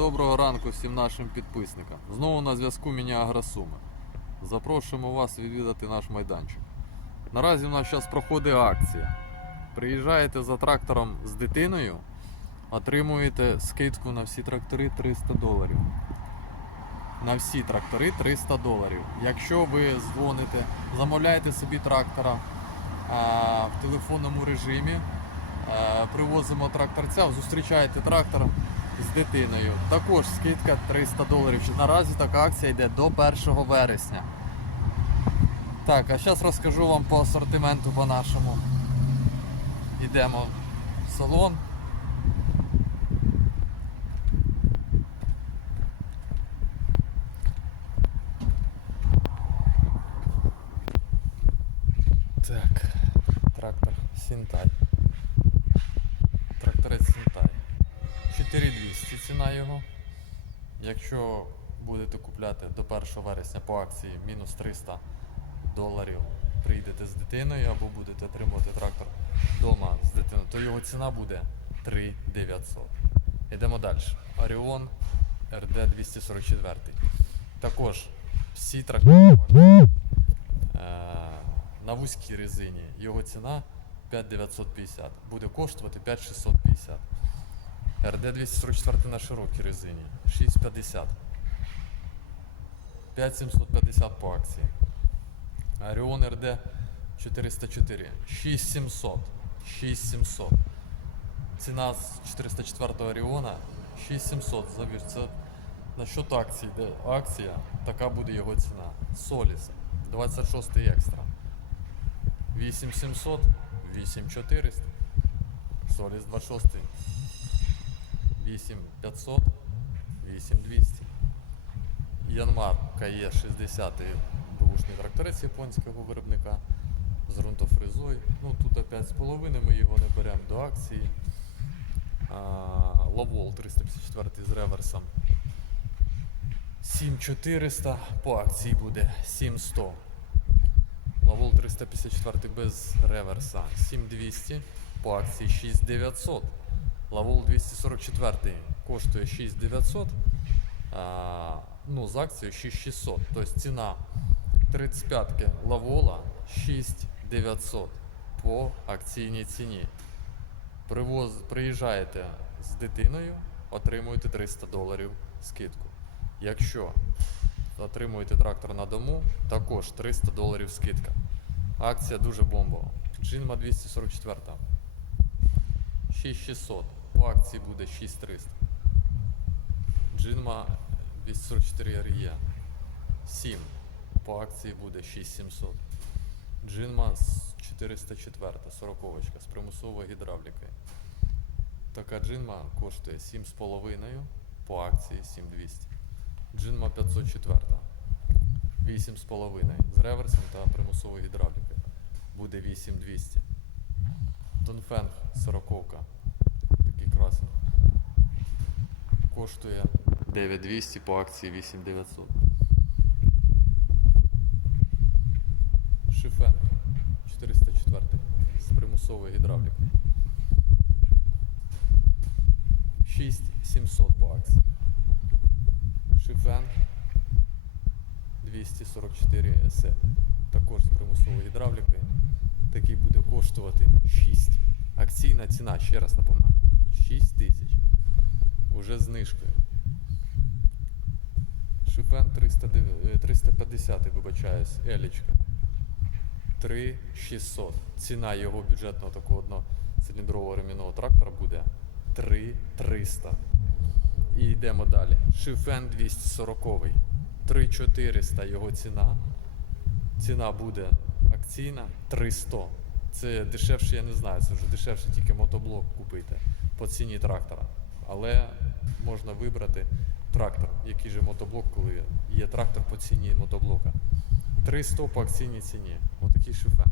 доброго ранку всім нашим підписникам. Знову на зв'язку Міні Агросуми. Запрошуємо вас відвідати наш майданчик. Наразі у нас зараз проходить акція. Приїжджаєте за трактором з дитиною, отримуєте скидку на всі трактори 300 доларів. На всі трактори 300 доларів. Якщо ви дзвоните, замовляєте собі трактора а, в телефонному режимі, а, привозимо тракторця, зустрічаєте трактор з дитиною. Також скидка 300 доларів. Наразі така акція йде до 1 вересня. Так, а зараз розкажу вам по асортименту по нашому. Йдемо в салон. Так, трактор Сінтай. Тракторець Сінтай. 4200 ціна його. Якщо будете купляти до 1 вересня по акції мінус 300 доларів, прийдете з дитиною або будете отримувати трактор вдома з дитиною, то його ціна буде 3900. Йдемо далі. Оріон RD 244. Також всі трактори е, на вузькій резині. Його ціна 5950. Буде коштувати 5650. РД 244 на широкій резині 650. 5750 по акції. Оріон РД 404 6700. 6700. Ціна з 404 Оріона 6700. Завір, це насчет акції. Де акція, така буде його ціна. Соліс 26 екстра. 8700, 8400. Соліс 26. 8500, 8200. Янмар КЕ 60 бушний тракторець японського виробника з ґрунтофрезою. Ну тут 5,5 ми його не беремо до акції. Лавол 354 з реверсом. 7400 по акції буде 7100. Лавол 354 без реверса 7200 по акції 6900. Лавол 244 коштує 6900. А, ну, з акцією 6600. Тобто ціна 35 лавола 6900 по акційній ціні. Привоз, приїжджаєте з дитиною, отримуєте 300 доларів скидку. Якщо отримуєте трактор на дому, також 300 доларів скидка. Акція дуже бомбова. Джинма 244. 6600. По акції буде 6300. Джинма 244 RE 7. По акції буде 6700. Джинма 404, 40 з примусовою гідравлікою. Така джинма коштує 7,5 по акції 7200. Джинма 504. 8,5 з реверсом та примусовою гідравлікою. Буде 8200. Донфенг 40. Красний. Коштує 9200 по акції 8900. Шифенг 404 з примусовою гідравлікою. 6700 по акції. Шифенг 244 SE. Також з примусовою гідравлікою. Такий буде коштувати 6. Акційна ціна, ще раз напоминаю, 6 тисяч. Уже знижкою. Шифен 309 е, 350, вибачаюсь, елічка. 3600. Ціна його бюджетного такого одноциліндрового ремінного трактора буде 3300. І йдемо далі. Шифен 240. 3400 його ціна. Ціна буде акційна 300. Це дешевше, я не знаю, це вже дешевше тільки мотоблок купити по ціні трактора. Але можна вибрати трактор, який же мотоблок, коли є трактор по ціні мотоблока. 300 по акційній ціні. Отакий шифен.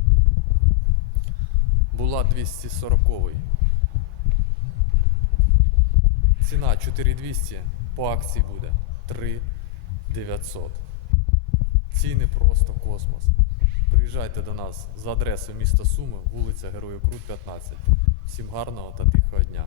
Була 240. Ціна 4200 по акції буде 3900. Ціни просто космос. Приїжджайте до нас за адресою міста Суми, вулиця Героїв Крут, 15. Всім гарного та тихого дня.